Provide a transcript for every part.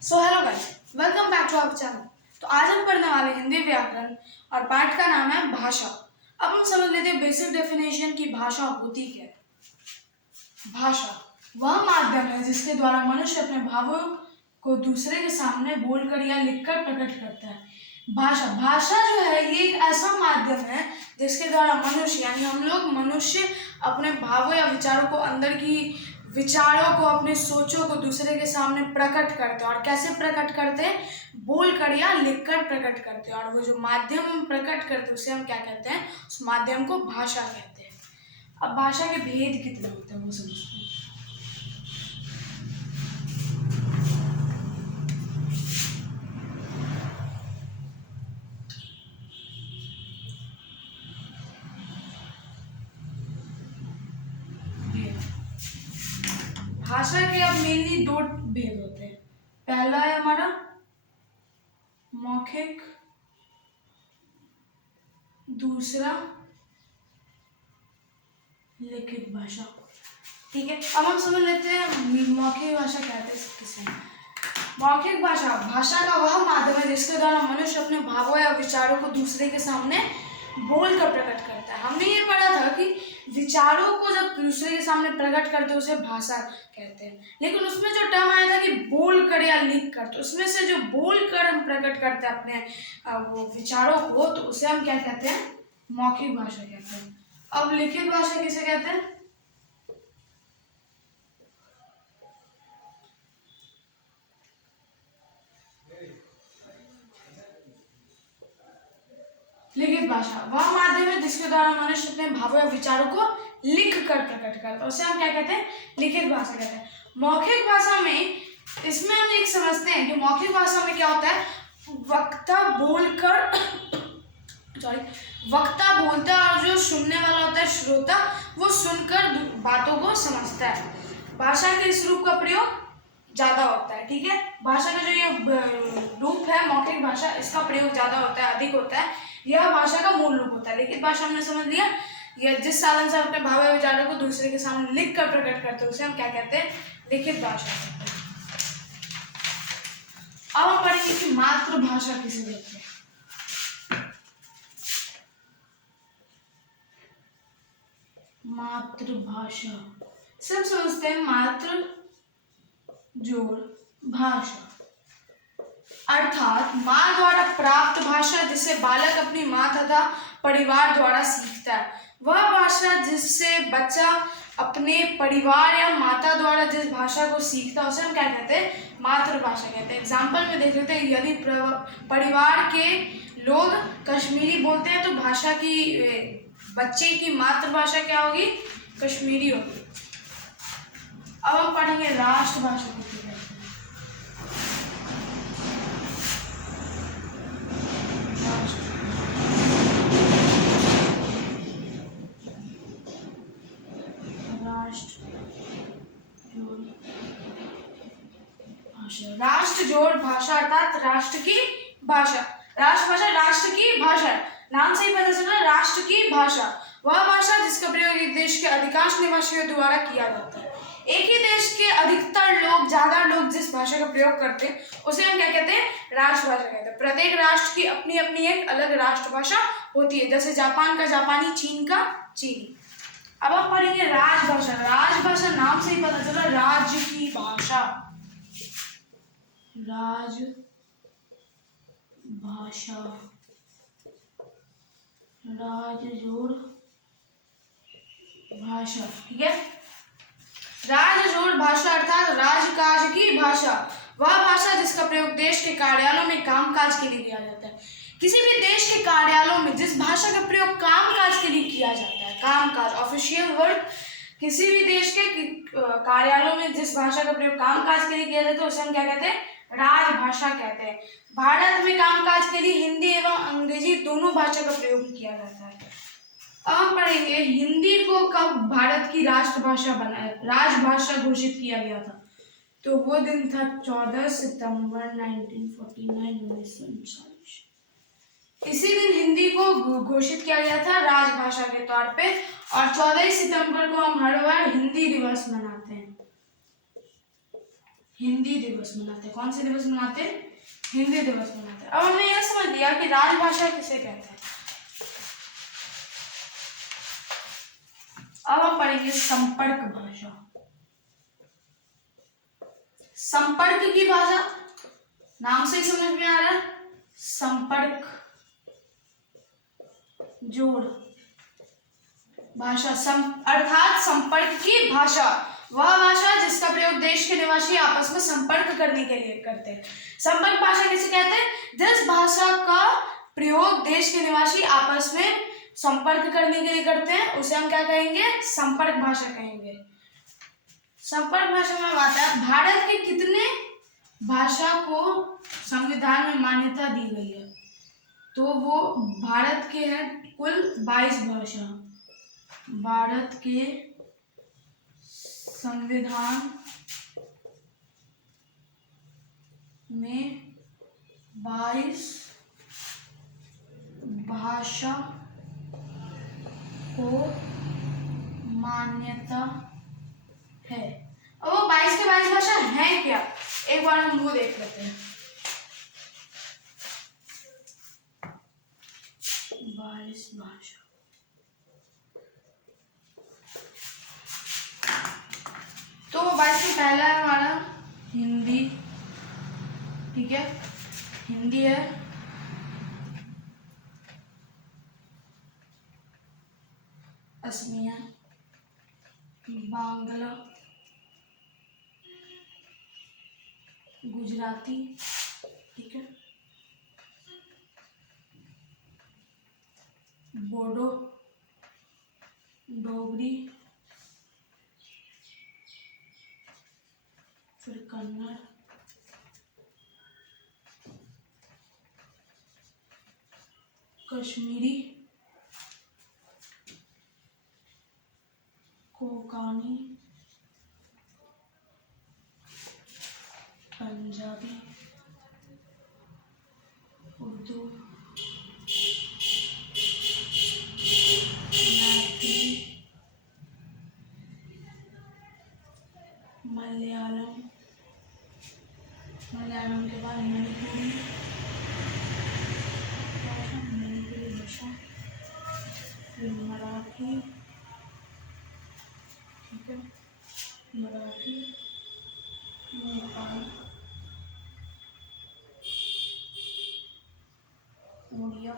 Hello guys, welcome back to our channel. तो आज हम पढ़ने वाले हिंदी व्याकरण और पाठ का नाम है भाषा। अब हम समझ लेते हैं बेसिक डेफिनेशन की भाषा होती क्या है। भाषा वह माध्यम है जिसके द्वारा मनुष्य अपने भावों को दूसरे के सामने बोलकर या लिखकर प्रकट करता है। भाषा भाषा जो है ये एक ऐसा माध्यम है जिसके द्वारा मनुष्य यानी हम लोग मनुष्य अपने भावों या विचारों को अंदर की विचारों को अपने सोचों को दूसरे के सामने प्रकट करते हैं। और कैसे प्रकट करते हैं? बोल कर या लिख कर प्रकट करते हैं। और वो जो माध्यम हम प्रकट करते हैं उसे हम क्या कहते हैं? उस माध्यम को भाषा कहते हैं। अब भाषा के भेद कितने होते हैं वो समझते हैं। भाषा के अब मेनली दो भेद होते हैं। पहला है हमारा मौखिक, दूसरा लिखित भाषा। ठीक है, अब हम समझ लेते हैं मौखिक भाषा कहते हैं किसे। मौखिक भाषा भाषा का वह माध्यम है जिसके द्वारा मनुष्य अपने भावों या विचारों को दूसरे के सामने बोलकर प्रकट करता है। हमने ये पढ़ा था कि विचारों को जब दूसरे के सामने प्रकट करते हैं उसे भाषा कहते हैं, लेकिन उसमें जो टर्म आया था कि बोल कर या लिख कर, तो उसमें से जो बोल कर हम प्रकट करते हैं अपने वो विचारों को, तो उसे हम क्या कहते हैं? मौखिक भाषा कहते हैं। अब लिखित भाषा किसे कहते हैं? लिखित भाषा वह माध्यम है जिसके द्वारा मनुष्य अपने भावों या विचारों को लिख कर प्रकट करता है, उसे हम क्या कहते हैं? लिखित भाषा कहते हैं। मौखिक भाषा में इसमें हम एक समझते हैं कि मौखिक भाषा में क्या होता है? वक्ता बोलकर सॉरी वक्ता बोलता है और जो सुनने वाला होता है श्रोता, वो सुनकर बातों को समझता है। भाषा के इस रूप का प्रयोग ज्यादा होता है। ठीक है, भाषा का जो ये रूप है मौखिक भाषा, इसका प्रयोग ज्यादा होता है, अधिक होता है। यह भाषा का मूल रूप होता है। लिखित भाषा हमने समझ लिया, यह जिस साधन से अपने भाव या विचारों को दूसरे के सामने लिख कर प्रकट करते हैं उसे हम क्या कहते हैं? लिखित भाषा कहते हैं। अब हम पढ़ेंगे कि मातृभाषा किसे कहते हैं। मातृभाषा सब समझते हैं। मातृ जोड़ भाषा अर्थात माँ द्वारा प्राप्त भाषा जिसे बालक अपनी माँ तथा परिवार द्वारा सीखता है। वह भाषा जिससे बच्चा अपने परिवार या माता द्वारा जिस भाषा को सीखता है उसे हम क्या कहते हैं? मातृभाषा कहते हैं। एग्जाम्पल में देख लेते हैं, यदि परिवार के लोग कश्मीरी बोलते हैं तो भाषा की बच्चे की मातृभाषा क्या होगी? कश्मीरी होगी। अब हम पढ़ेंगे राष्ट्रभाषा किसे कहते हैं। राष्ट्र जोड़ भाषा अर्थात राष्ट्र की भाषा। राष्ट्रभाषा राष्ट्र की भाषा, नाम से ही पता चला राष्ट्र की भाषा वह भाषा जिसका प्रयोग एक देश के अधिकांश निवासियों द्वारा किया जाता है। एक ही देश के अधिकतर लोग, ज्यादा लोग जिस भाषा का प्रयोग करते हैं उसे हम क्या कहते हैं? राष्ट्रभाषा कहते हैं। प्रत्येक राष्ट्र की अपनी अपनी एक अलग राष्ट्रभाषा होती है, जैसे जापान का जापानी, चीन का चीनी। अब हम पढ़ेंगे राजभाषा। राजभाषा नाम से ही पता चला राज्य की भाषा। राज भाषा राज जोड़ भाषा। ठीक है, राज जोड़ भाषा अर्थात राजकाज की भाषा वह भाषा जिसका प्रयोग देश के कार्यालयों में कामकाज के लिए किया जाता है। किसी भी देश के कार्यालयों में जिस भाषा का प्रयोग कामकाज के लिए किया जाता है, कामकाज ऑफिशियल वर्क, किसी भी देश के कार्यालयों में जिस भाषा का प्रयोग कामकाज के लिए किया जाता है उसे हम क्या कहते हैं? राजभाषा कहते हैं। भारत में कामकाज के लिए हिंदी एवं अंग्रेजी दोनों भाषा का प्रयोग किया जाता है। अब हम पढ़ेंगे हिंदी को कब भारत की राष्ट्रभाषा बनाया, राजभाषा घोषित किया गया था। तो वो दिन था 14 सितंबर 1949। इसी दिन हिंदी को घोषित किया गया था राजभाषा के तौर पे, और 14 सितंबर को हम हर बार हिंदी दिवस मनाते हैं। हिंदी दिवस मनाते हैं। कौन से दिवस मनाते हैं? हिंदी दिवस मनाते हैं। अब हमने यह समझ लिया कि राजभाषा किसे कहते हैं। अब हम पढ़ेंगे संपर्क भाषा। संपर्क की भाषा, नाम से ही समझ में आ रहा है, संपर्क, जोड़ भाषा, अर्थात संपर्क की भाषा वह भाषा जिसका प्रयोग देश के निवासी आपस में संपर्क करने के लिए करते हैं। संपर्क भाषा किसे कहते हैं? जिस भाषा का प्रयोग देश के निवासी आपस में संपर्क करने के लिए करते हैं उसे हम क्या कहेंगे? संपर्क भाषा कहेंगे। संपर्क भाषा में आता है भारत के कितने भाषा को संविधान में मान्यता दी गई है, तो वो भारत के हैं कुल 22 भाषा। भारत के संविधान में 22 भाषा को मान्यता है। अब वो 22 के 22 भाषा है क्या, एक बार हम वो देख लेते हैं। 22 भाषा, तो 22 में पहला है हमारा हिंदी, ठीक है, हिंदी है। असमिया, बांग्ला, गुजराती, ठीक है, बोडो, डोगरी, फिर कन्नड़, कश्मीरी, कोंकणी, पंजाबी, उर्दू, मैथिली, मलयालम, मलयालम के बाद मणिपुरी भाषा, फिर मराठी, ठीक है, मराठी, नेपाल, उड़िया,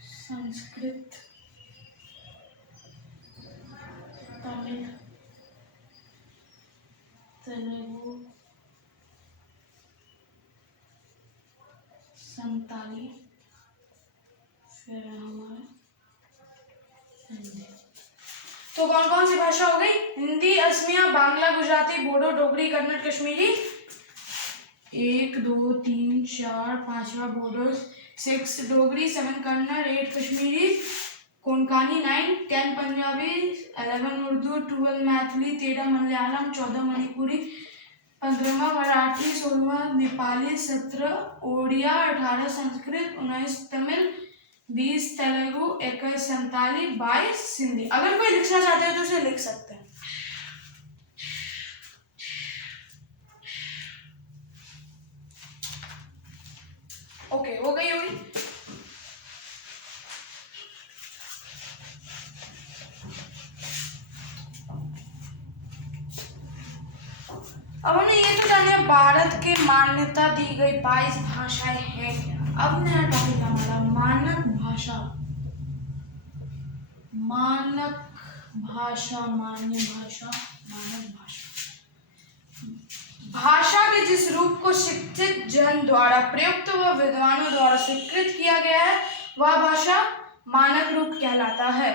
संस्कृत, तमिल, तेलुगु, संताली, फिर हमारा हिंदी। तो कौन कौन सी भाषा हो गई? हिंदी, असमिया, बांग्ला, गुजराती, बोडो, डोगरी, कन्नड़, कश्मीरी। 1 2 3 4 5वां बोडो, 6 डोगरी, 7 कन्नड़, 8 कश्मीरी, कोंकणी, 9 10 पंजाबी, 11 उर्दू, 12 मैथिली, 13 मलयालम, 14 मणिपुरी, 15वां मराठी, 16वां नेपाली, 17 ओडिया, 18 संस्कृत, 19 तमिल, 20 तेलुगु, 21 संताली, 22 सिंधी। अगर कोई लिखना चाहते हो तो उसे लिख सकते हैं। ओके, हो गई होगी। अब हमने ये तो जान लिया भारत के मान्यता दी गई 22 भाषाएं हैं क्या। अब नया टॉपिक हमारा मानक भाषा। मानक भाषा, मान्य भाषा, मानक भाषा। भाषा के जिस रूप को शिक्षित जन द्वारा प्रयुक्त व विद्वानों द्वारा स्वीकृत किया गया है वह भाषा मानक रूप कहलाता है।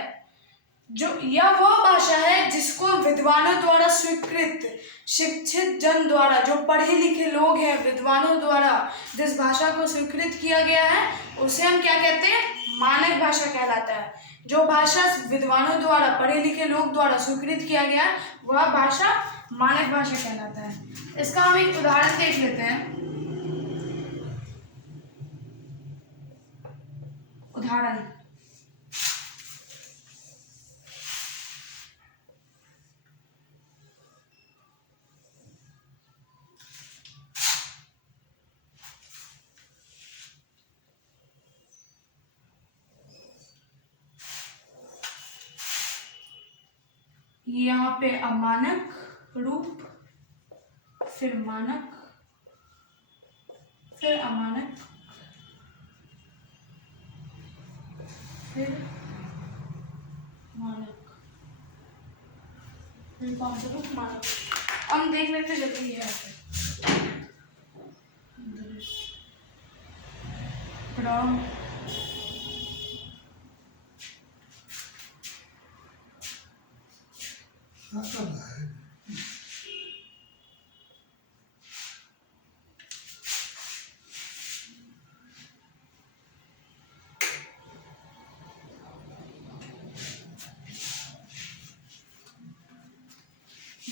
जो यह वह भाषा है जिसको विद्वानों द्वारा स्वीकृत, शिक्षित जन द्वारा, जो पढ़े लिखे लोग हैं, विद्वानों द्वारा जिस भाषा को स्वीकृत किया गया है उसे हम क्या कहते हैं? मानक भाषा कहलाता है। जो भाषा विद्वानों द्वारा, पढ़े लिखे लोग द्वारा स्वीकृत किया गया है वह भाषा मानक भाषा कहलाता है। इसका हम एक उदाहरण देख लेते हैं। उदाहरण, यहाँ पे अमानक रूप, फिर मानक, फिर अमानक, फिर मानक, फिर कौन सा रूप? मानक। हम देख लेते जल्दी है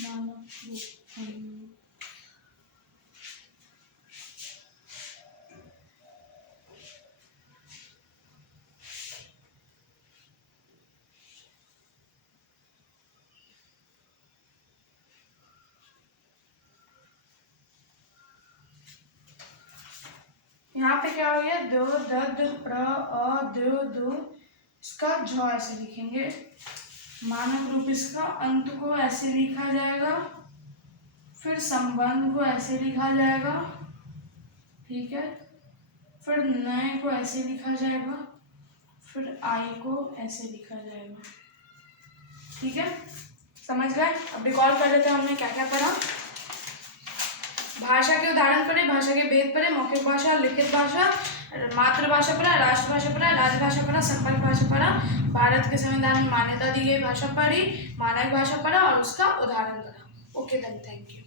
मानक रूप। यहाँ पे क्या हो गया? द, दद, प्र, अ, द, दो, इसका झ ऐसे लिखेंगे। मानक रूप इसका अंत को ऐसे लिखा जाएगा, फिर संबंध को ऐसे लिखा जाएगा, ठीक है, फिर नए को ऐसे लिखा जाएगा, फिर आई को ऐसे लिखा जाएगा, ठीक है, समझ गए? अब रिकॉल कर लेते हैं हमने क्या क्या करा। भाषा के उदाहरण पढ़े, भाषा के भेद पढ़े, मौखिक भाषा, लिखित भाषा, मातृभाषा पढ़ा, राष्ट्रभाषा पढ़ा, राजभाषा पढ़ा, संपर्क भाषा पढ़ा, भारत के संविधान में मान्यता दी गई भाषा पढ़ी, मानक भाषा पढ़ा और उसका उदाहरण पढ़ा। Okay then, thank you.